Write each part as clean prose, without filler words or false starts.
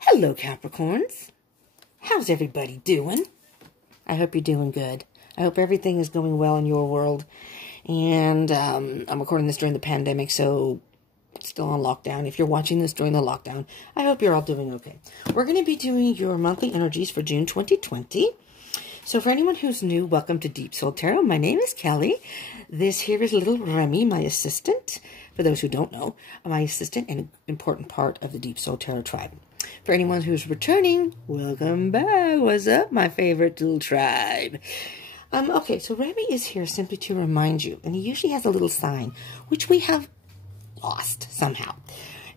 Hello, Capricorns. How's everybody doing? I hope you're doing good. I hope everything is going well in your world. And I'm recording this during the pandemic, so it's still on lockdown. If you're watching this during the lockdown, I hope you're all doing okay. We're going to be doing your monthly energies for June 2020. So for anyone who's new, welcome to Deep Soul Tarot. My name is Kelly. This here is little Remy, my assistant. For those who don't know, my assistant and an important part of the Deep Soul Tarot tribe. For anyone who's returning, welcome back. What's up, my favorite little tribe? Okay, so Remy is here simply to remind you, and he usually has a little sign, which we have lost somehow.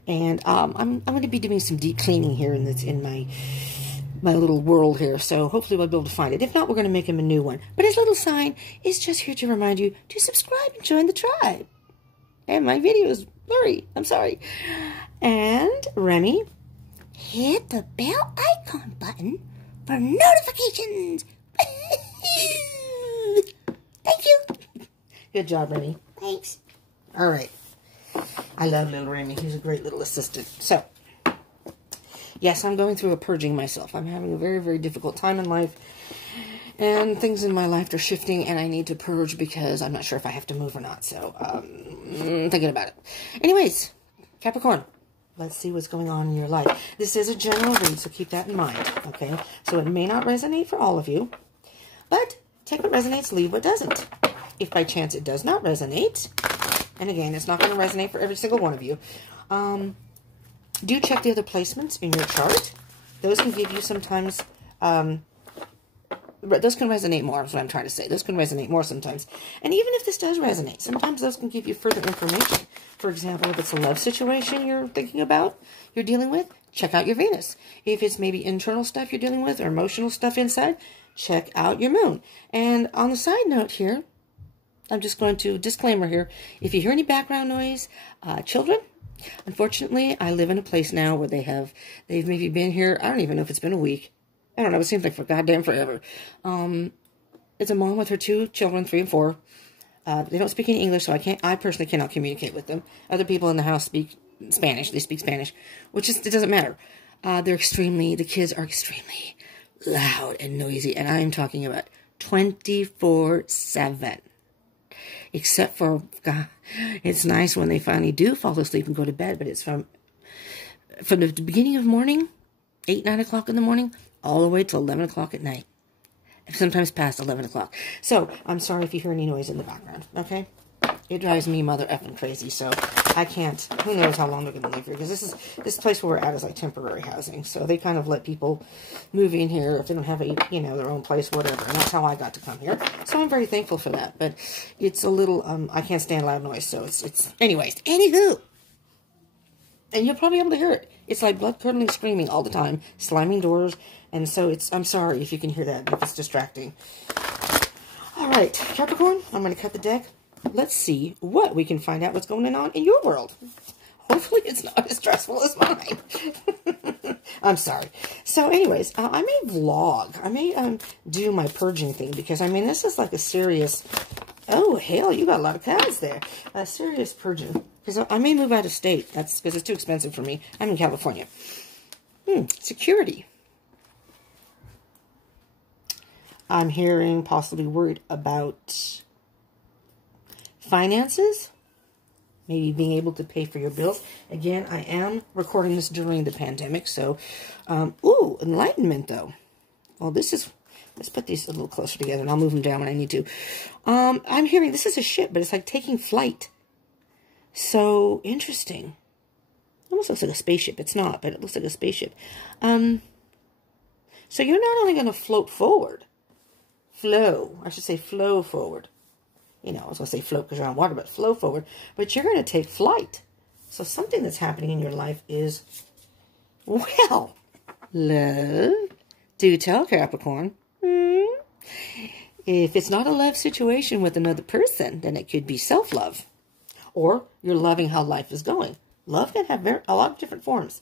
And I'm going to be doing some deep cleaning here in my little world here, so hopefully we'll be able to find it. If not, we're going to make him a new one. But his little sign is just here to remind you to subscribe and join the tribe. And my video is blurry. I'm sorry. And Remy, hit the bell icon button for notifications. Thank you. Good job, Remy. Thanks. All right. I love little Remy. He's a great little assistant. So, yes, I'm going through a purging myself. I'm having a very, very difficult time in life. And things in my life are shifting, and I need to purge because I'm not sure if I have to move or not. So, I'm thinking about it. Anyways, Capricorn, let's see what's going on in your life. This is a general read, so keep that in mind, okay? So it may not resonate for all of you, but take what resonates, leave what doesn't. If by chance it does not resonate, and again, it's not going to resonate for every single one of you, do check the other placements in your chart. Those can give you sometimes... those can resonate more, is what I'm trying to say. Those can resonate more sometimes. And even if this does resonate, sometimes those can give you further information. For example, if it's a love situation you're thinking about, you're dealing with, check out your Venus. If it's maybe internal stuff you're dealing with or emotional stuff inside, check out your moon. And on the side note here, I'm just going to, disclaimer here, if you hear any background noise, children, unfortunately, I live in a place now where they've maybe been here, I don't even know if it's been a week. I don't know, it seems like for goddamn forever. It's a mom with her 2 children, 3 and 4. They don't speak any English, so I personally cannot communicate with them. Other people in the house speak Spanish. They speak Spanish, it doesn't matter. The kids are extremely loud and noisy, and I am talking about 24/7. Except for, God, it's nice when they finally do fall asleep and go to bed, but it's from the beginning of morning, 8, 9 o'clock in the morning, all the way till 11 o'clock at night. Sometimes past 11 o'clock. So, I'm sorry if you hear any noise in the background, okay? It drives me mother effing crazy, so I can't, who knows how long they're going to live here, because this place where we're at is like temporary housing, so they kind of let people move in here if they don't have their own place, whatever, and that's how I got to come here. So I'm very thankful for that, but it's a little, I can't stand loud noise, so anyways, anywho. And you'll probably be able to hear it. It's like blood-curdling screaming all the time, slamming doors, and so I'm sorry if you can hear that, if it's distracting. All right, Capricorn, I'm going to cut the deck. Let's see what we can find out what's going on in your world. Hopefully it's not as stressful as mine. I'm sorry. So anyways, I may vlog. I may do my purging thing, because, I mean, this is like a serious... Oh, hell, you got a lot of cards there. A serious purging. Because I may move out of state. That's because it's too expensive for me. I'm in California. Security. I'm hearing possibly worried about finances. Maybe being able to pay for your bills. Again, I am recording this during the pandemic. So, ooh, enlightenment, though. Well, this is... Let's put these a little closer together, and I'll move them down when I need to. I'm hearing this is a ship, but it's like taking flight. So, interesting. Almost looks like a spaceship. It's not, but it looks like a spaceship. So, you're not only going to float forward. I should say flow forward. I was going to say float because you're on water, but flow forward. But you're going to take flight. So, something that's happening in your life is, well, love. Do tell, Capricorn. If it's not a love situation with another person, then it could be self-love. Or you're loving how life is going. Love can have a lot of different forms.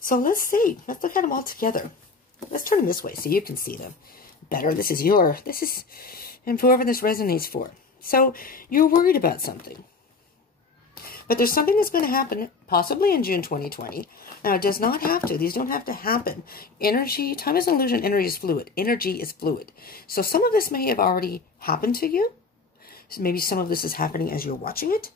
So let's see. Let's look at them all together. Let's turn them this way so you can see them better. And whoever this resonates for. So you're worried about something. But there's something that's going to happen possibly in June 2020. Now, it does not have to. These don't have to happen. Energy, time is an illusion. Energy is fluid. Energy is fluid. So some of this may have already happened to you. So maybe some of this is happening as you're watching it.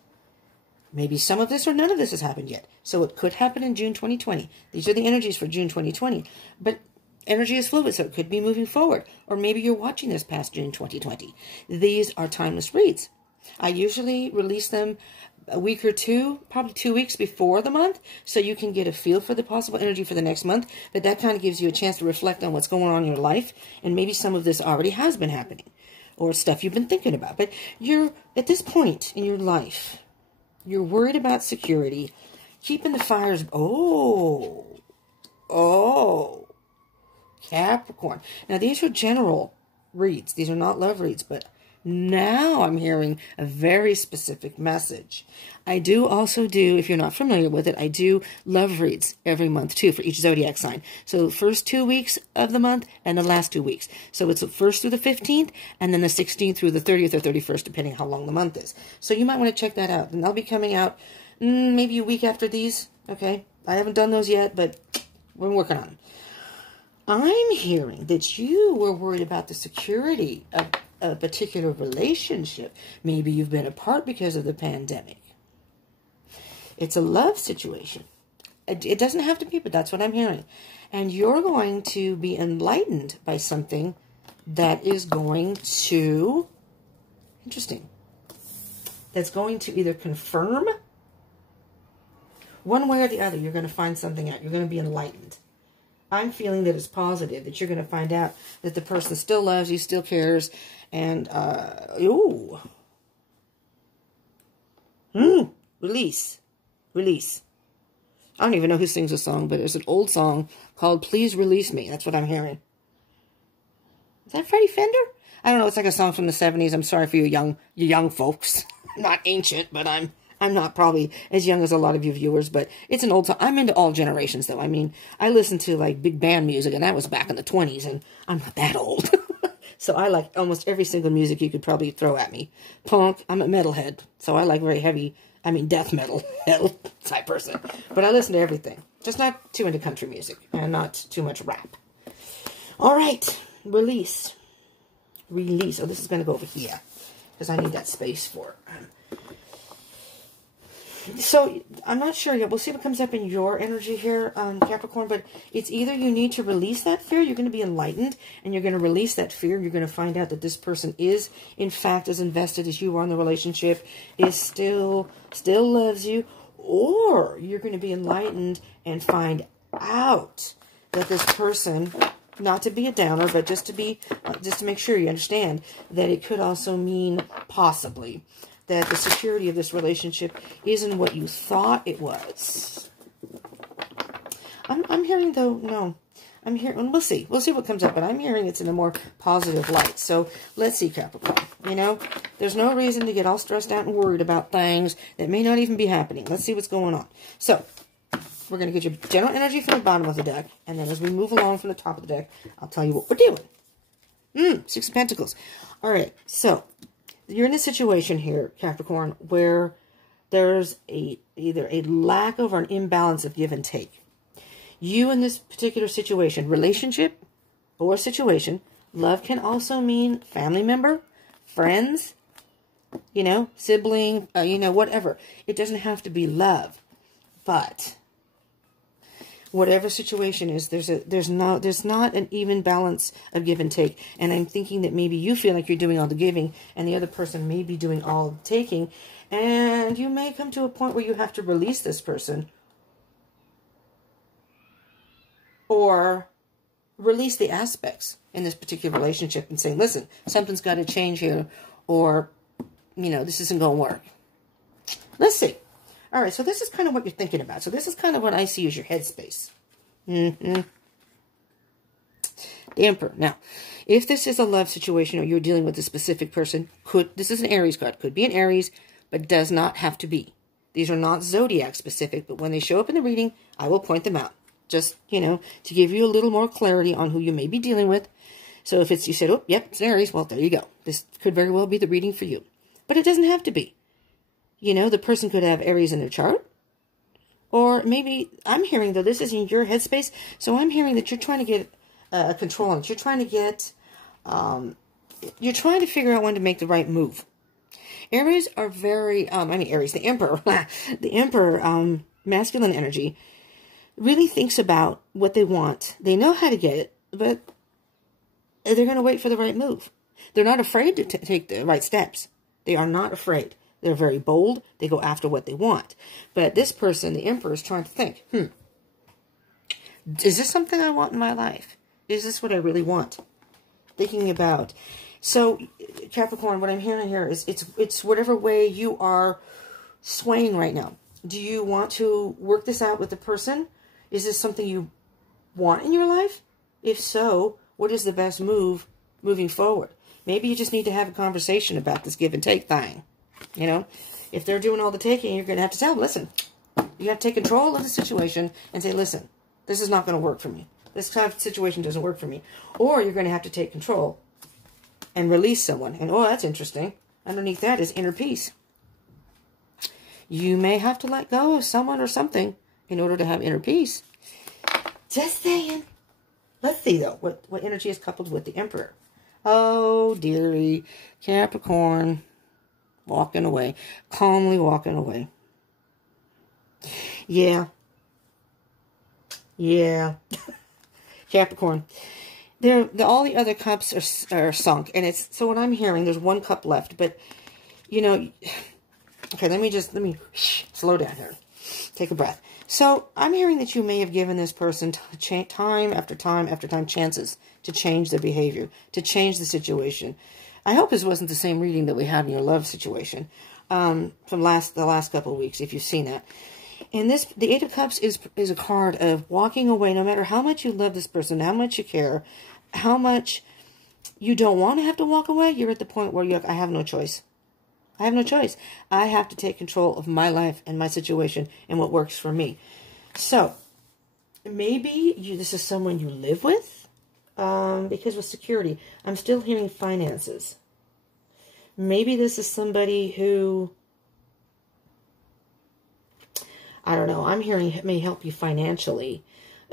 Maybe some of this or none of this has happened yet. So it could happen in June 2020. These are the energies for June 2020. But energy is fluid, so it could be moving forward. Or maybe you're watching this past June 2020. These are timeless reads. I usually release them a week or two, probably 2 weeks before the month, so you can get a feel for the possible energy for the next month. But that kind of gives you a chance to reflect on what's going on in your life, and maybe some of this already has been happening, or stuff you've been thinking about. But you're, at this point in your life, you're worried about security, keeping the fires, Capricorn. Now, these are general reads. These are not love reads, but now I'm hearing a very specific message. I do also do, if you're not familiar with it, I do love reads every month too for each zodiac sign. So the first 2 weeks of the month and the last 2 weeks. So it's the 1st through the 15th and then the 16th through the 30th or 31st, depending how long the month is. So you might want to check that out. And they'll be coming out maybe a week after these. Okay, I haven't done those yet, but we're working on them. I'm hearing that you were worried about the security of a particular relationship. Maybe you've been apart because of the pandemic. It's a love situation. It doesn't have to be, but that's what I'm hearing. And you're going to be enlightened by something that is going to, interesting, that's going to either confirm one way or the other. You're going to find something out. You're going to be enlightened. I'm feeling that it's positive, that you're going to find out that the person still loves you, still cares, and, release. Release. I don't even know who sings a song, but there's an old song called Please Release Me. That's what I'm hearing. Is that Freddie Fender? I don't know. It's like a song from the 70s. I'm sorry for you young folks. I'm not ancient, but I'm not probably as young as a lot of you viewers, but it's an old song. I'm into all generations, though. I mean, I listen to, like, big band music, and that was back in the 20s, and I'm not that old. So I like almost every single music you could probably throw at me. Punk, I'm a metalhead, so I like very heavy, death metal type person. But I listen to everything. Just not too into country music, and not too much rap. All right, release. Release. Oh, this is going to go over here, because I need that space for so, I'm not sure yet. We'll see what comes up in your energy here, Capricorn. But it's either you need to release that fear. You're going to be enlightened. And you're going to release that fear. You're going to find out that this person is, in fact, as invested as you are in the relationship. Is still loves you. Or you're going to be enlightened and find out that this person, not to be a downer, but just to make sure you understand that it could also mean possibly that the security of this relationship isn't what you thought it was. I'm hearing, though, no. I'm hearing, we'll see what comes up, but I'm hearing it's in a more positive light. So let's see, Capricorn. You know, there's no reason to get all stressed out and worried about things that may not even be happening. Let's see what's going on. So we're going to get your general energy from the bottom of the deck, and then as we move along from the top of the deck, I'll tell you what we're doing. Six of Pentacles. All right, so you're in a situation here, Capricorn, where there's either a lack of or an imbalance of give and take. You in this particular situation, relationship or situation, love can also mean family member, friends, you know, sibling, you know, whatever. It doesn't have to be love, but whatever situation is, there's not an even balance of give and take. And I'm thinking that maybe you feel like you're doing all the giving and the other person may be doing all the taking. And you may come to a point where you have to release this person or release the aspects in this particular relationship and say, listen, something's got to change here, or, you know, this isn't going to work. Let's see. All right, so this is kind of what you're thinking about. So this is kind of what I see as your headspace. The Emperor. Now, if this is a love situation or you're dealing with a specific person, this is an Aries card. Could be an Aries, but does not have to be. These are not zodiac specific, but when they show up in the reading, I will point them out. Just, you know, to give you a little more clarity on who you may be dealing with. So if it's, you said, oh, yep, it's an Aries, well, there you go. This could very well be the reading for you. But it doesn't have to be. You know, the person could have Aries in their chart. Or maybe, I'm hearing, though, this is in your headspace. So I'm hearing that you're trying to get control on it. You're trying to get, you're trying to figure out when to make the right move. Aries are very, Aries, the Emperor, the Emperor, masculine energy, really thinks about what they want. They know how to get it, but they're going to wait for the right move. They're not afraid to take the right steps. They are not afraid. They're very bold. They go after what they want. But this person, the Emperor, is trying to think, is this something I want in my life? Is this what I really want? Thinking about. So, Capricorn, what I'm hearing here is it's whatever way you are swaying right now. Do you want to work this out with the person? Is this something you want in your life? If so, what is the best move moving forward? Maybe you just need to have a conversation about this give and take thing. You know, if they're doing all the taking, you're going to have to tell them, listen, you have to take control of the situation and say, listen, this is not going to work for me. This kind of situation doesn't work for me. Or you're going to have to take control and release someone. And, oh, that's interesting. Underneath that is inner peace. You may have to let go of someone or something in order to have inner peace. Just saying. Let's see, though, what energy is coupled with the Emperor. Oh, dearie. Capricorn. Walking away. Calmly walking away. Yeah. Yeah. Capricorn. All the other cups are sunk. And it's, so what I'm hearing, there's one cup left. But, you know, okay, let me slow down here. Take a breath. So I'm hearing that you may have given this person time after time after time chances to change their behavior, to change the situation. I hope this wasn't the same reading that we had in your love situation from the last couple of weeks, if you've seen that. And the Eight of Cups is a card of walking away, no matter how much you love this person, how much you care, how much you don't want to have to walk away. You're at the point where you're like, I have no choice. I have no choice. I have to take control of my life and my situation and what works for me. So, maybe this is someone you live with. Because with security, I'm still hearing finances. Maybe this is somebody who, I don't know, I'm hearing may help you financially.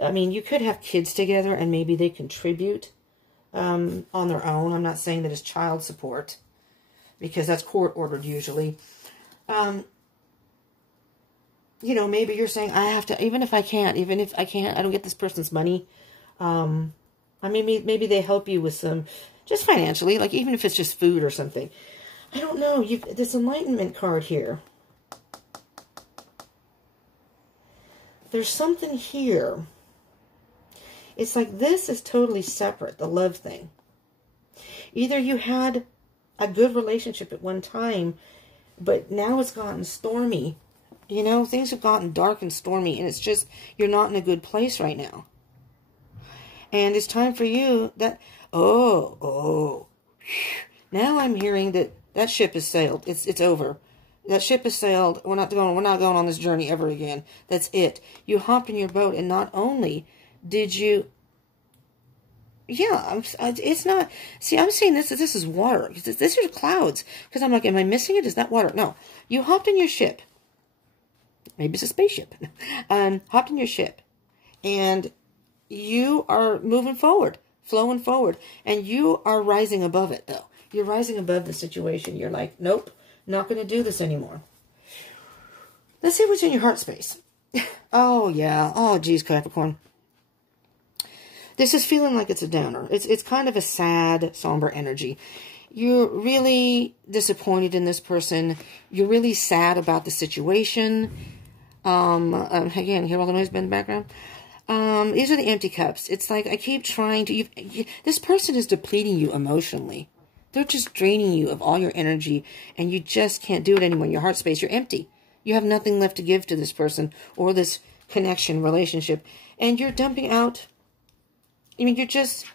I mean, you could have kids together and maybe they contribute on their own. I'm not saying that it's child support, because that's court ordered usually. You know, maybe you're saying, I have to, even if I can't, I don't get this person's money. I mean, maybe they help you with some, just financially, like even if it's just food or something. I don't know. This Enlightenment card here. There's something here. It's like this is totally separate, the love thing. Either you had a good relationship at one time, but now it's gotten stormy. You know, things have gotten dark and stormy, and it's just, you're not in a good place right now. And it's time for you that, now I'm hearing that ship has sailed. It's over. That ship has sailed. We're not going on this journey ever again. That's it. You hopped in your boat, and not only did you, it's not, see, I'm saying this is water. This is clouds. Because I'm like, am I missing it? Is that water? No. You hopped in your ship. Maybe it's a spaceship. Hopped in your ship. And you are moving forward, flowing forward, and you are rising above it, though. You're rising above the situation. You're like, nope, not going to do this anymore. Let's see what's in your heart space. Oh, yeah. Oh, geez, Capricorn. This is feeling like it's a downer. It's kind of a sad, somber energy. You're really disappointed in this person. You're really sad about the situation. Again, hear all the noise in the background? These are the empty cups. It's like I keep trying to... this person is depleting you emotionally. They're just draining you of all your energy, and you just can't do it anymore. In your heart space, you're empty. You have nothing left to give to this person or this connection, relationship, and you're dumping out... I mean, you just,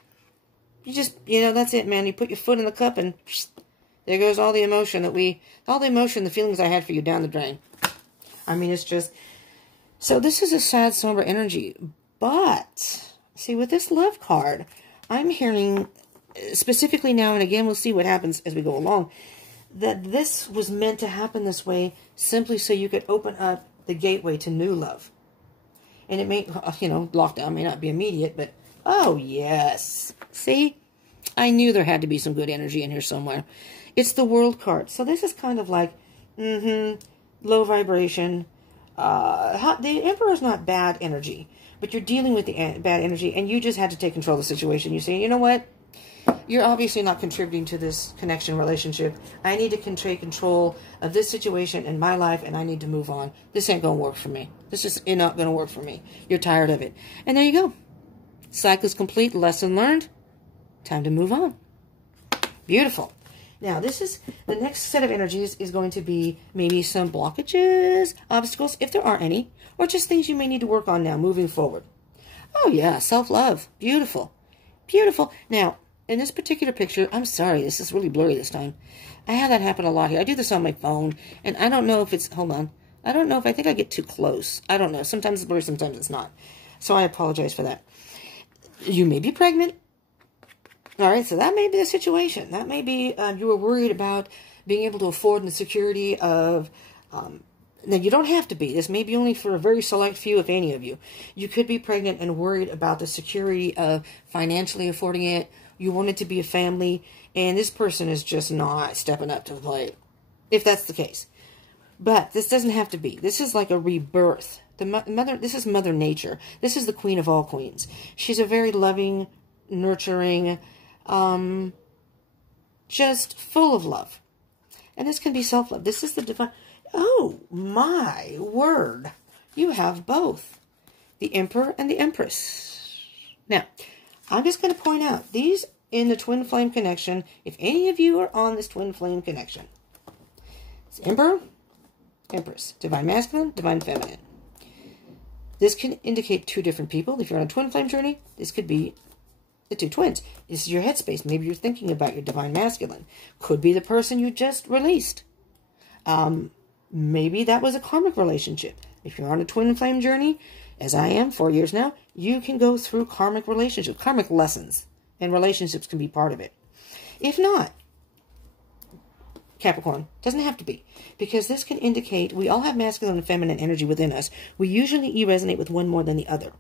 you know, that's it, man. You put your foot in the cup, and there goes all the emotion the feelings I had for you down the drain. I mean, it's just... So this is a sad, somber energy. But, see, with this love card, I'm hearing, specifically now, and again, we'll see what happens as we go along, that this was meant to happen this way simply so you could open up the gateway to new love. And it may, you know, lockdown may not be immediate, but, oh, yes. See? I knew there had to be some good energy in here somewhere. It's the World card. So this is kind of like, low vibration. The Emperor's not bad energy, but you're dealing with the bad energy, and you just had to take control of the situation. You say, you know what? You're obviously not contributing to this connection relationship. I need to take control of this situation in my life, and I need to move on. This ain't going to work for me. This is not going to work for me. You're tired of it. And there you go. Cycle is complete. Lesson learned. Time to move on. Beautiful. Now, this is the next set of energies is going to be maybe some blockages, obstacles, if there are any, or just things you may need to work on now moving forward. Oh, yeah. Self-love. Beautiful. Beautiful. Now, in this particular picture, I'm sorry, this is really blurry this time. I have that happen a lot here. I do this on my phone, and I don't know if it's, hold on. I don't know if I think I get too close. I don't know. Sometimes it's blurry, sometimes it's not. So I apologize for that. You may be pregnant. All right, so that may be the situation. That may be you were worried about being able to afford the security of... now, you don't have to be. This may be only for a very select few, if any of you. You could be pregnant and worried about the security of financially affording it. You want it to be a family, and this person is just not stepping up to the plate, if that's the case. But this doesn't have to be. This is like a rebirth. This is Mother Nature. This is the queen of all queens. She's a very loving, nurturing, just full of love. And this can be self-love. This is the divine... Oh, my word. You have both. The Emperor and the Empress. Now, I'm just going to point out, these in the twin flame connection, if any of you are on this twin flame connection, it's Emperor, Empress, divine masculine, divine feminine. This can indicate two different people. If you're on a twin flame journey, this could be the two twins. This is your headspace. Maybe you're thinking about your divine masculine. Could be the person you just released. Maybe that was a karmic relationship. If you're on a twin flame journey, as I am, 4 years now, you can go through karmic relationships, karmic lessons, and relationships can be part of it. If not, Capricorn, doesn't have to be, because this can indicate we all have masculine and feminine energy within us. We usually resonate with one more than the other.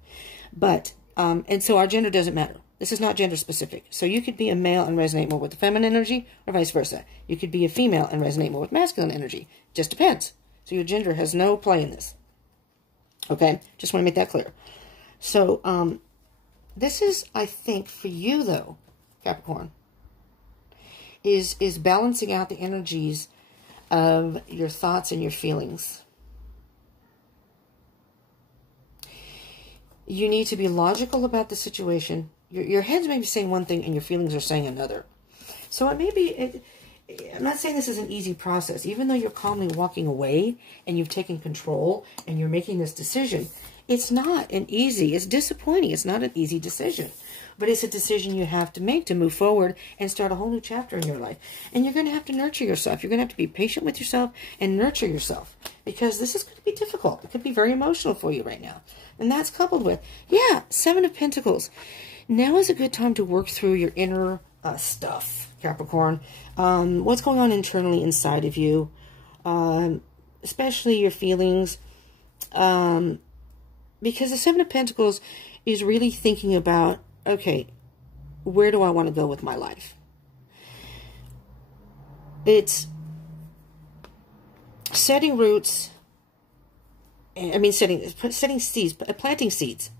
But, and so our gender doesn't matter. This is not gender specific. So you could be a male and resonate more with the feminine energy, or vice versa. You could be a female and resonate more with masculine energy. Just depends. So your gender has no play in this. Okay? Just want to make that clear. So, this is, I think, for you, though, Capricorn, is balancing out the energies of your thoughts and your feelings. You need to be logical about the situation. Your head's maybe saying one thing and your feelings are saying another. So it may be... I'm not saying this is an easy process. Even though you're calmly walking away and you've taken control and you're making this decision, it's not an easy, it's disappointing. It's not an easy decision. But it's a decision you have to make to move forward and start a whole new chapter in your life. And you're going to have to nurture yourself. You're going to have to be patient with yourself and nurture yourself. Because this is going to be difficult. It could be very emotional for you right now. And that's coupled with, yeah, 7 of Pentacles. Now is a good time to work through your inner stuff, Capricorn. What's going on internally inside of you, especially your feelings, because the 7 of Pentacles is really thinking about, okay, where do I want to go with my life? It's setting roots, I mean, setting seeds, planting seeds.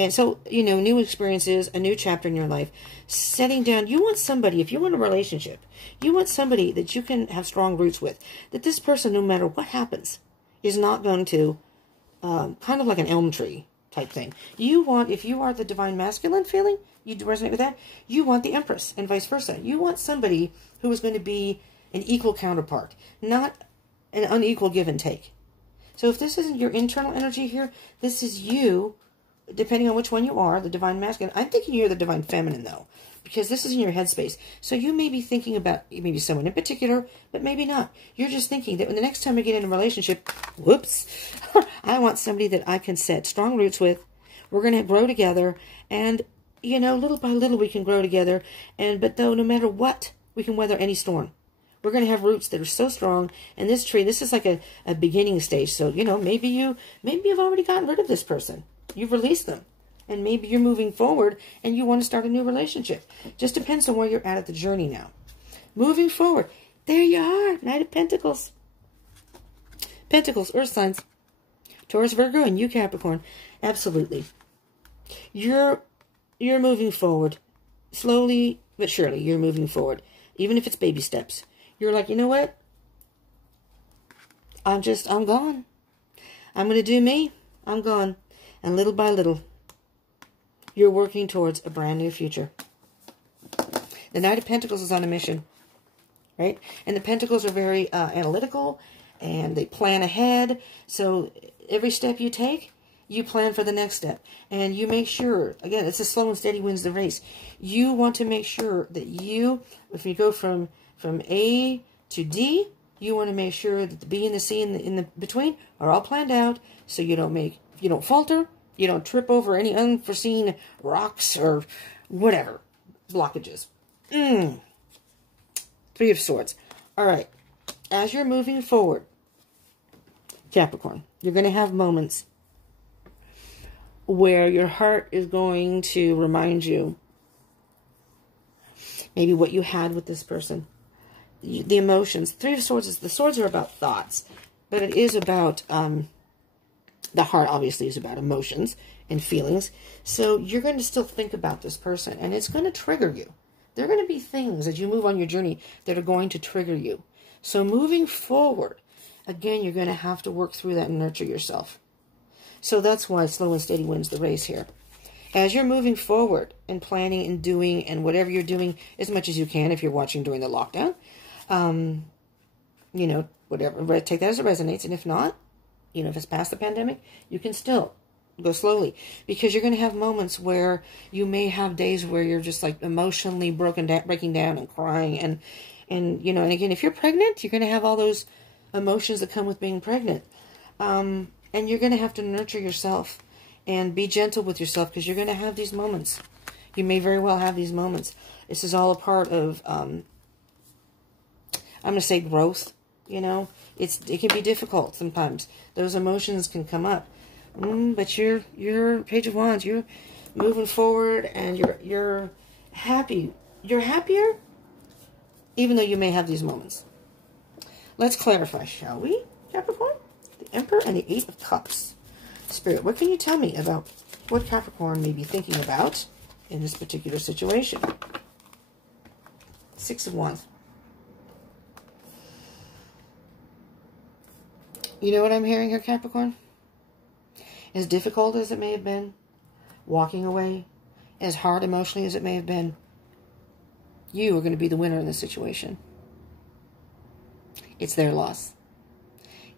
And so, you know, new experiences, a new chapter in your life, setting down. You want somebody, if you want a relationship, you want somebody that you can have strong roots with. That this person, no matter what happens, is not going to, kind of like an elm tree type thing. You want, if you are the divine masculine feeling, you resonate with that, you want the Empress and vice versa. You want somebody who is going to be an equal counterpart, not an unequal give and take. So if this isn't your internal energy here, this is you, depending on which one you are, the divine masculine. I'm thinking you're the divine feminine, though, because this is in your headspace. So you may be thinking about maybe someone in particular, but maybe not. You're just thinking that when the next time I get in a relationship, whoops, I want somebody that I can set strong roots with. We're going to grow together, and, you know, little by little we can grow together. But though, no matter what, we can weather any storm. We're going to have roots that are so strong. And this tree, this is like a beginning stage. So, you know, maybe you've already gotten rid of this person. You've released them. And maybe you're moving forward and you want to start a new relationship. Just depends on where you're at the journey now. Moving forward. There you are. Knight of Pentacles. Pentacles, earth signs. Taurus, Virgo, and you, Capricorn. Absolutely. You're moving forward. Slowly but surely, you're moving forward. Even if it's baby steps. You're like, you know what? I'm gone. I'm going to do me. I'm gone. And little by little, you're working towards a brand new future. The Knight of Pentacles is on a mission. Right? And the Pentacles are very analytical. And they plan ahead. So every step you take, you plan for the next step. And you make sure, again, it's a slow and steady wins the race. You want to make sure that if you go from A to D, you want to make sure that the B and the C in the between are all planned out. So you don't falter, you don't trip over any unforeseen rocks or whatever blockages. Three of Swords. All right. As you're moving forward, Capricorn, you're going to have moments where your heart is going to remind you maybe what you had with this person. The emotions. Three of Swords the swords are about thoughts, but it is about, the heart obviously is about emotions and feelings. So you're going to still think about this person, and it's going to trigger you. There are going to be things as you move on your journey that are going to trigger you. So moving forward, again, you're going to have to work through that and nurture yourself. So that's why slow and steady wins the race here. As you're moving forward and planning and doing and whatever you're doing as much as you can if you're watching during the lockdown, you know, whatever, take that as it resonates. And if not, you know, if it's past the pandemic, you can still go slowly. Because you're going to have moments where you may have days where you're just like emotionally breaking down and crying. And you know, and again, if you're pregnant, you're going to have all those emotions that come with being pregnant. And you're going to have to nurture yourself and be gentle with yourself because you're going to have these moments. You may very well have these moments. This is all a part of, I'm going to say growth, you know. It can be difficult sometimes. Those emotions can come up. But you're Page of Wands. You're moving forward and you're happy. You're happier even though you may have these moments. Let's clarify, shall we, Capricorn? The Emperor and the Eight of Cups. Spirit, what can you tell me about what Capricorn may be thinking about in this particular situation? Six of Wands. You know what I'm hearing here, Capricorn? As difficult as it may have been, walking away, as hard emotionally as it may have been, you are going to be the winner in this situation. It's their loss.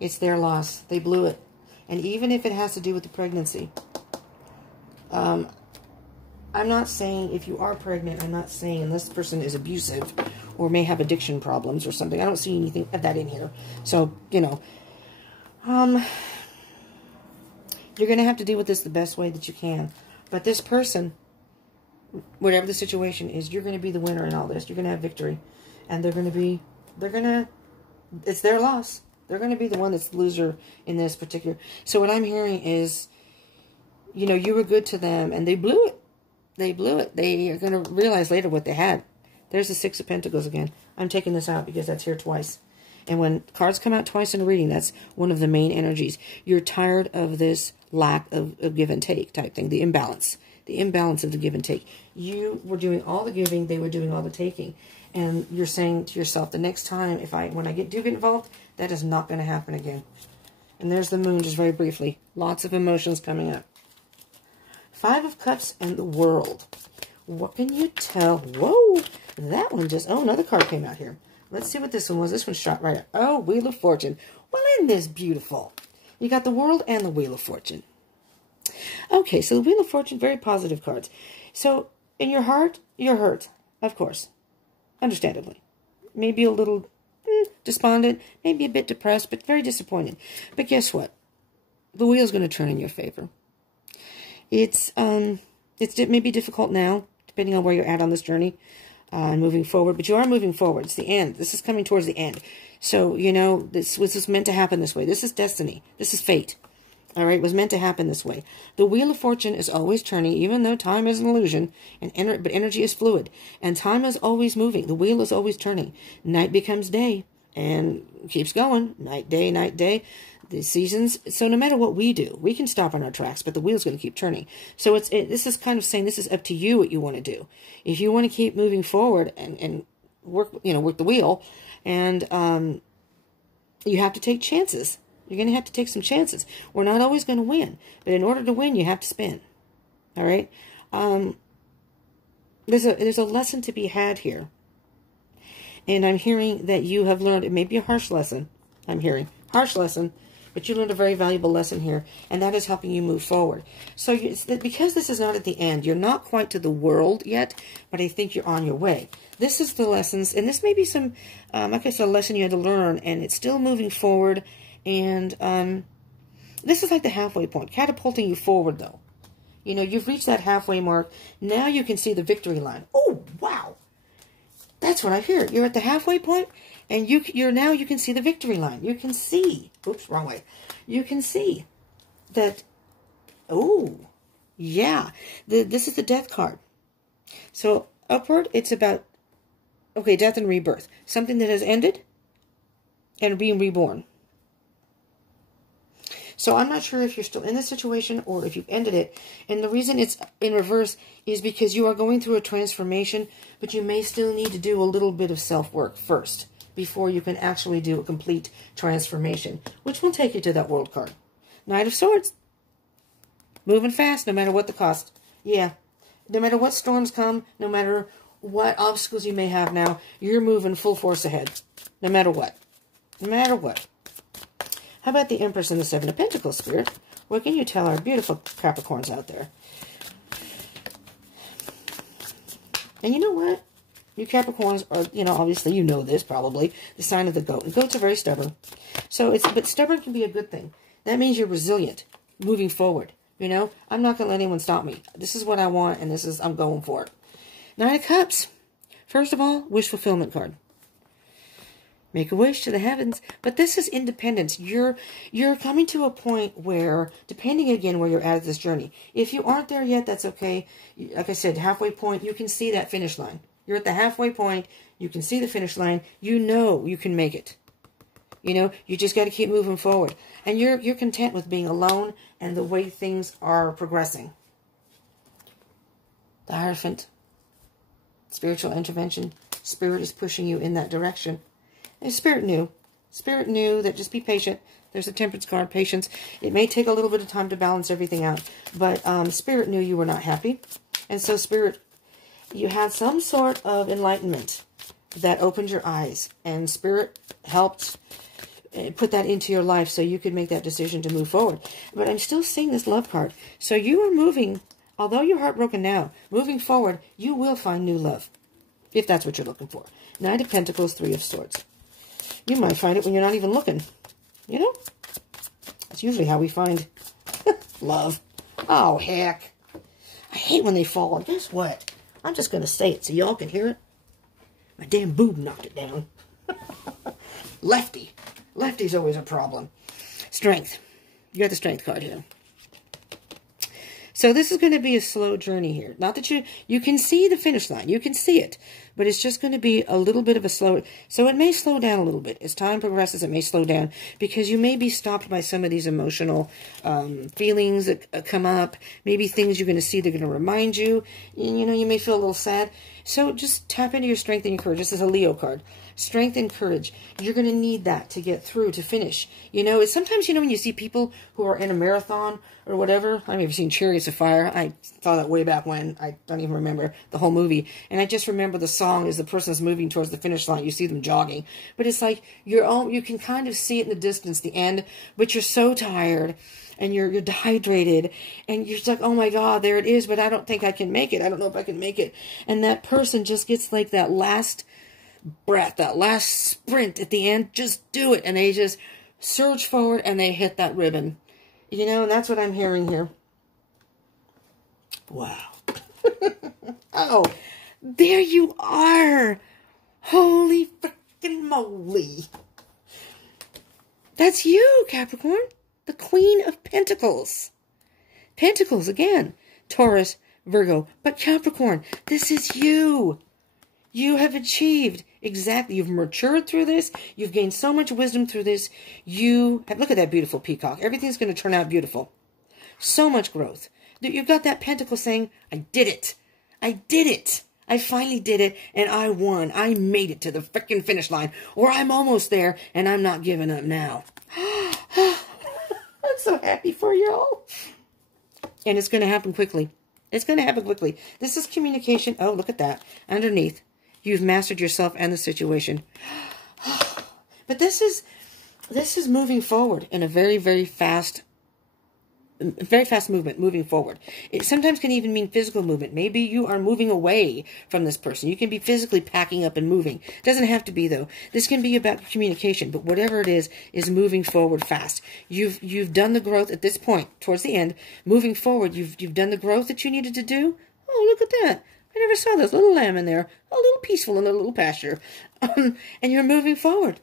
It's their loss. They blew it. And even if it has to do with the pregnancy, I'm not saying if you are pregnant, I'm not saying unless the person is abusive or may have addiction problems or something. I don't see anything of that in here. So, you know, you're going to have to deal with this the best way that you can. But this person, whatever the situation is, you're going to be the winner in all this. You're going to have victory. And it's their loss. They're going to be the one that's the loser in this particular. So what I'm hearing is, you know, you were good to them and they blew it. They blew it. They are going to realize later what they had. There's the Six of Pentacles again. I'm taking this out because that's here twice. And when cards come out twice in a reading, that's one of the main energies. You're tired of this lack of give and take type thing, the imbalance. The imbalance of the give and take. You were doing all the giving, they were doing all the taking. And you're saying to yourself, the next time, when I do get involved, that is not going to happen again. And there's the Moon, just very briefly. Lots of emotions coming up. Five of Cups and the World. What can you tell? Whoa, that one just, oh, another card came out here. Let's see what this one was. This one shot right up. Oh, Wheel of Fortune. Well, isn't this beautiful? You got the World and the Wheel of Fortune. Okay, so the Wheel of Fortune, very positive cards. So, in your heart, you're hurt, of course. Understandably. Maybe a little despondent, maybe a bit depressed, but very disappointed. But guess what? The wheel's going to turn in your favor. It may be difficult now, depending on where you're at on this journey. moving forward. But you are moving forward. It's the end. This is coming towards the end. So, you know, this was meant to happen this way. This is destiny. This is fate. All right, it was meant to happen this way. The Wheel of Fortune is always turning, even though time is an illusion, but energy is fluid. And time is always moving. The wheel is always turning. Night becomes day and keeps going. Night, day. The seasons. So no matter what we do, we can stop on our tracks, but the wheel's going to keep turning. So this is kind of saying this is up to you what you want to do. If you want to keep moving forward and work the wheel, and you have to take chances. You're going to have to take some chances. We're not always going to win. But in order to win, you have to spin. All right? There's a lesson to be had here. And I'm hearing that you have learned, it may be a harsh lesson. I'm hearing. Harsh lesson. But you learned a very valuable lesson here. And that is helping you move forward. So because this is not at the end, you're not quite to the world yet. But I think you're on your way. This is the lessons. And this may be some, like I said, a lesson you had to learn. And it's still moving forward. And this is like the halfway point, catapulting you forward, though. You know, you've reached that halfway mark. Now you can see the victory line. Oh, wow. That's what I hear. You're at the halfway point, and you can see the victory line. You can see. Oops, wrong way. You can see that. Oh, yeah. This is the death card. So upward, it's about, okay, death and rebirth. Something that has ended and being reborn. So I'm not sure if you're still in this situation or if you've ended it. And the reason it's in reverse is because you are going through a transformation, but you may still need to do a little bit of self-work first before you can actually do a complete transformation, which will take you to that World card. Knight of Swords. Moving fast, no matter what the cost. Yeah. No matter what storms come, no matter what obstacles you may have now, you're moving full force ahead. No matter what. No matter what. How about the Empress and the Seven of Pentacles, Spirit? What can you tell our beautiful Capricorns out there? And you know what? You Capricorns are, you know, obviously you know this probably, the sign of the goat. And goats are very stubborn. But stubborn can be a good thing. That means you're resilient, moving forward. You know, I'm not going to let anyone stop me. This is what I want, and I'm going for it. Nine of Cups. First of all, wish fulfillment card. Make a wish to the heavens. But this is independence. You're coming to a point where, depending again where you're at this journey, if you aren't there yet, that's okay. Like I said, halfway point, you can see that finish line. You're at the halfway point. You can see the finish line. You know you can make it. You know, you just got to keep moving forward. And you're content with being alone and the way things are progressing. The Hierophant. Spiritual intervention. Spirit is pushing you in that direction. And Spirit knew. Spirit knew that just be patient. There's a Temperance card, patience. It may take a little bit of time to balance everything out. But Spirit knew you were not happy. And so Spirit, you had some sort of enlightenment that opened your eyes. And Spirit helped put that into your life so you could make that decision to move forward. But I'm still seeing this love card. So you are moving, although you're heartbroken now, moving forward, you will find new love. If that's what you're looking for. Knight of Pentacles, Three of Swords. You might find it when you're not even looking. You know? That's usually how we find love. Oh, heck. I hate when they fall. And guess what? I'm just going to say it so y'all can hear it. My damn boob knocked it down. Lefty. Lefty's always a problem. Strength. You got the Strength card here. So this is going to be a slow journey here. Not that you can see the finish line. You can see it. But it's just going to be a little bit of a slow... So it may slow down a little bit. As time progresses, it may slow down. Because you may be stopped by some of these emotional feelings that come up. Maybe things you're going to see, they're going to remind you. And, you know, you may feel a little sad. So just tap into your strength and your courage. This is a Leo card. Strength and courage. You're going to need that to get through, to finish. You know, it's sometimes, you know, when you see people who are in a marathon or whatever. I've never seen Chariots of Fire. I saw that way back when. I don't even remember the whole movie. And I just remember the song as the person's moving towards the finish line. You see them jogging. But it's like you can kind of see it in the distance, the end. But you're so tired. And you're dehydrated, and you're just like, oh my God, there it is, but I don't think I can make it. I don't know if I can make it. And that person just gets like that last breath, that last sprint at the end. Just do it. And they just surge forward, and they hit that ribbon. You know, and that's what I'm hearing here. Wow. Oh, There you are. Holy freaking moly. That's you, Capricorn. The Queen of Pentacles. Pentacles again. Taurus, Virgo. But Capricorn, this is you. You have achieved exactly. You've matured through this. You've gained so much wisdom through this. Look at that beautiful peacock. Everything's going to turn out beautiful. So much growth. You've got that pentacle saying, I did it. I did it. I finally did it, and I won. I made it to the frickin' finish line, or I'm almost there, and I'm not giving up now. I'm so happy for y'all. And it's going to happen quickly. It's going to happen quickly. This is communication. Oh, look at that. Underneath, you've mastered yourself and the situation. But this is moving forward in a very, very fast movement, moving forward. It sometimes can even mean physical movement. Maybe you are moving away from this person. You can be physically packing up and moving. It doesn't have to be, though. This can be about communication, but whatever it is moving forward fast. You've done the growth at this point, towards the end. Moving forward, you've done the growth that you needed to do. Oh, look at that. I never saw this little lamb in there. A little peaceful in a little pasture. And you're moving forward.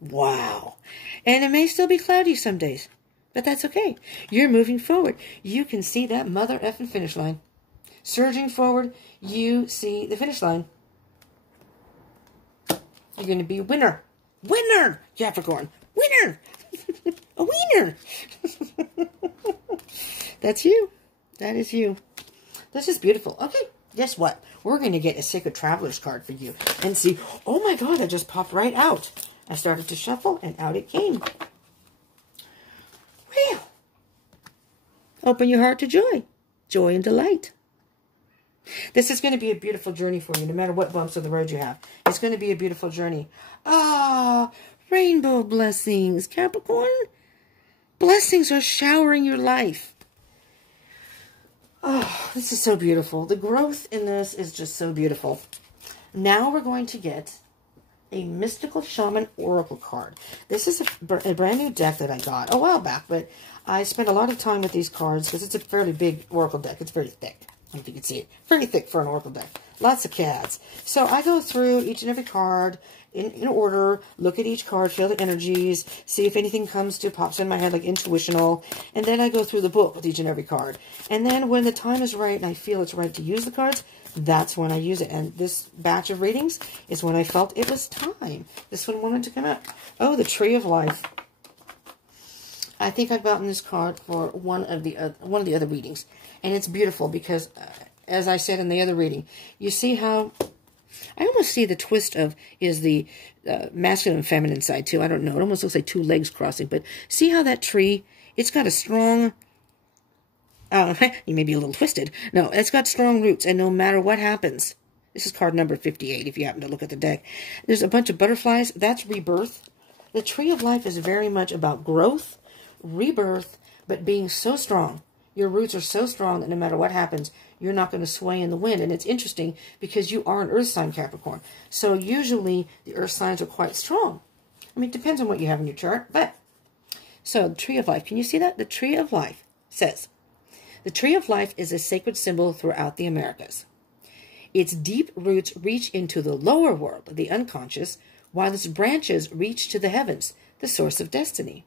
Wow. And it may still be cloudy some days. But that's okay. You're moving forward. You can see that mother effing finish line. Surging forward, you see the finish line. You're going to be a winner. Winner, Capricorn. Winner. A winner. That's you. That is you. This is beautiful. Okay, guess what? We're going to get a Sacred Traveler's card for you. And see, oh my God, that just popped right out. I started to shuffle, and out it came. Well, open your heart to joy. Joy and delight. This is going to be a beautiful journey for you, no matter what bumps of the road you have. It's going to be a beautiful journey. Ah, rainbow blessings, Capricorn. Blessings are showering your life. Oh, this is so beautiful. The growth in this is just so beautiful. Now we're going to get a Mystical Shaman Oracle card. This is a brand new deck that I got a while back, but I spent a lot of time with these cards because it's a fairly big Oracle deck. It's very thick. I don't know if you can see it. Very thick for an Oracle deck. Lots of cards. So I go through each and every card in order, look at each card, feel the energies, see if anything pops in my head like intuitional, and then I go through the book with each and every card. And then when the time is right and I feel it's right to use the cards, that's when I use it. And this batch of readings is when I felt it was time. This one wanted to come out. Oh, the Tree of Life. I think I've gotten this card for one of the other readings. And it's beautiful because, as I said in the other reading, you see how I almost see the twist of is the masculine and feminine side too. I don't know. It almost looks like two legs crossing. But see how that tree, it's got a strong... you may be a little twisted. No, it's got strong roots, and no matter what happens, this is card number 58 if you happen to look at the deck. There's a bunch of butterflies. That's rebirth. The Tree of Life is very much about growth, rebirth, but being so strong. Your roots are so strong that no matter what happens, you're not going to sway in the wind. And it's interesting because you are an earth sign, Capricorn. So usually the earth signs are quite strong. I mean, it depends on what you have in your chart. But so the Tree of Life, can you see that? The Tree of Life says, the Tree of Life is a sacred symbol throughout the Americas. Its deep roots reach into the lower world, the unconscious, while its branches reach to the heavens, the source of destiny.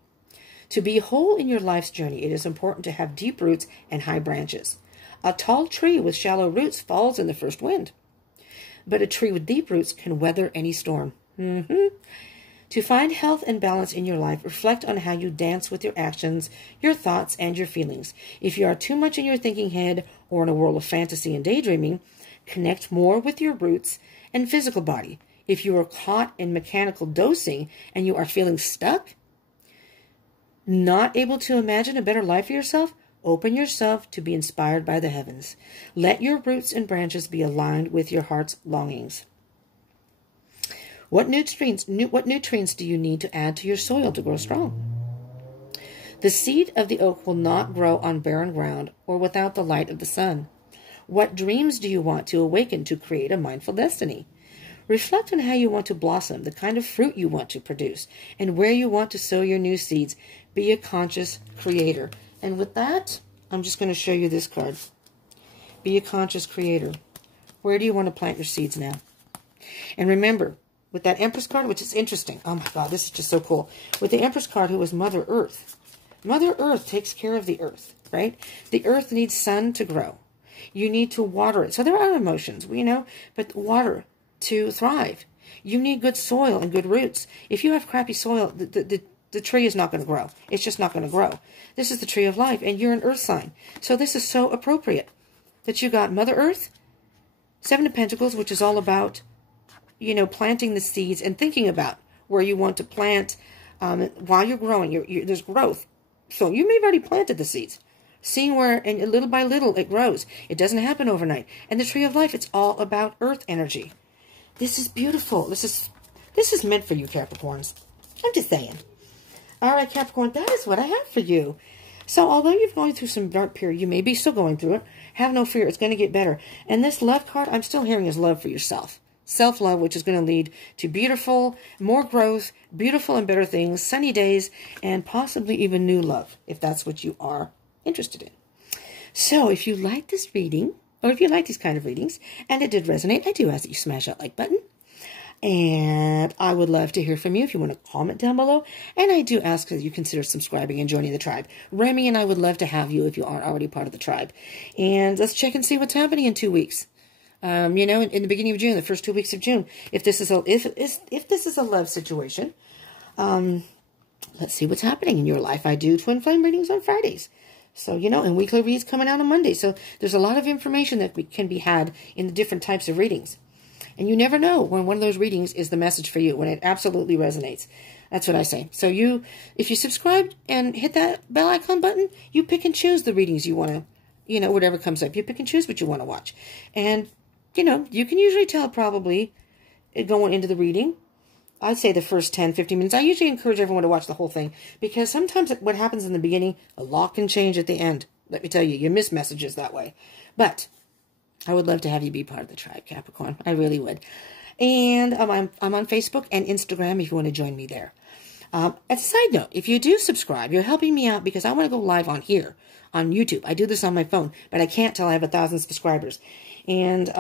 To be whole in your life's journey, it is important to have deep roots and high branches. A tall tree with shallow roots falls in the first wind, but a tree with deep roots can weather any storm. To find health and balance in your life, reflect on how you dance with your actions, your thoughts, and your feelings. If you are too much in your thinking head or in a world of fantasy and daydreaming, connect more with your roots and physical body. If you are caught in mechanical dosing and you are feeling stuck, not able to imagine a better life for yourself, open yourself to be inspired by the heavens. Let your roots and branches be aligned with your heart's longings. What nutrients do you need to add to your soil to grow strong? The seed of the oak will not grow on barren ground or without the light of the sun. What dreams do you want to awaken to create a mindful destiny? Reflect on how you want to blossom, the kind of fruit you want to produce, and where you want to sow your new seeds. Be a conscious creator. And with that, I'm just going to show you this card. Be a conscious creator. Where do you want to plant your seeds now? And remember, with that Empress card, which is interesting. Oh my God, this is just so cool. With the Empress card, who was Mother Earth. Mother Earth takes care of the earth, right? The earth needs sun to grow. You need to water it. So there are emotions, you know, but water to thrive. You need good soil and good roots. If you have crappy soil, the tree is not going to grow. It's just not going to grow. This is the tree of life, and you're an earth sign. So this is so appropriate that you got Mother Earth, Seven of Pentacles, which is all about, you know, planting the seeds and thinking about where you want to plant while you're growing. There's growth. So you may have already planted the seeds. Seeing where, and little by little, it grows. It doesn't happen overnight. And the tree of life, it's all about earth energy. This is beautiful. This is meant for you, Capricorns. I'm just saying. All right, Capricorn, that is what I have for you. So although you're going through some dark period, you may be still going through it. Have no fear. It's going to get better. And this love card, I'm still hearing, is love for yourself. Self-love, which is going to lead to beautiful, more growth, beautiful and better things, sunny days, and possibly even new love, if that's what you are interested in. So if you like this reading, or if you like these kind of readings, and it did resonate, I do ask that you smash that like button. And I would love to hear from you if you want to comment down below. And I do ask that you consider subscribing and joining the tribe. Remy and I would love to have you if you aren't already part of the tribe. And let's check and see what's happening in 2 weeks. You know, in the beginning of June, the first 2 weeks of June, if this is a love situation, let's see what's happening in your life. I do twin flame readings on Fridays. So, you know, and weekly reads coming out on Monday. So there's a lot of information that can be had in the different types of readings. And you never know when one of those readings is the message for you, when it absolutely resonates. That's what I say. So if you subscribe and hit that bell icon button, you pick and choose the readings you want to, you know, whatever comes up. You pick and choose what you want to watch. And, you know, you can usually tell probably going into the reading. I'd say the first 10, 15 minutes. I usually encourage everyone to watch the whole thing, because sometimes what happens in the beginning, a lot can change at the end. Let me tell you, you miss messages that way. But I would love to have you be part of the tribe, Capricorn. I really would. And I'm on Facebook and Instagram if you want to join me there. As a side note, if you do subscribe, you're helping me out, because I want to go live on here, on YouTube. I do this on my phone, but I can't till I have 1,000 subscribers. And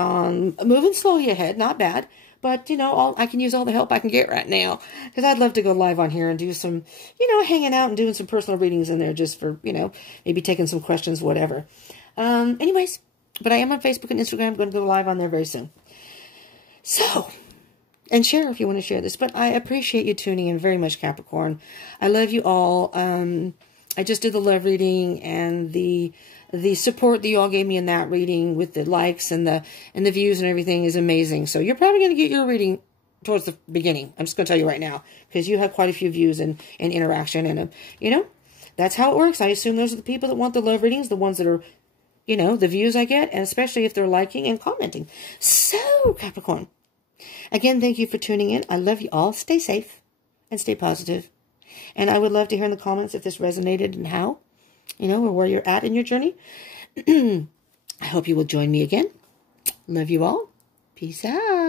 moving slowly ahead, not bad. But, you know, I can use all the help I can get right now, because I'd love to go live on here and do some, you know, hanging out and doing some personal readings in there just for, you know, maybe taking some questions, whatever. Anyways, but I am on Facebook and Instagram. I'm going to go live on there very soon. So, and share if you want to share this. But I appreciate you tuning in very much, Capricorn. I love you all. I just did the love reading, and the support that you all gave me in that reading with the likes and the views and everything is amazing. So you're probably going to get your reading towards the beginning. I'm just going to tell you right now, because you have quite a few views and interaction, and you know, that's how it works. I assume those are the people that want the love readings, the ones that are, you know, the views I get, and especially if they're liking and commenting. So, Capricorn, again, thank you for tuning in. I love you all. Stay safe and stay positive. And I would love to hear in the comments if this resonated and how, you know, or where you're at in your journey. I hope you will join me again. Love you all. Peace out.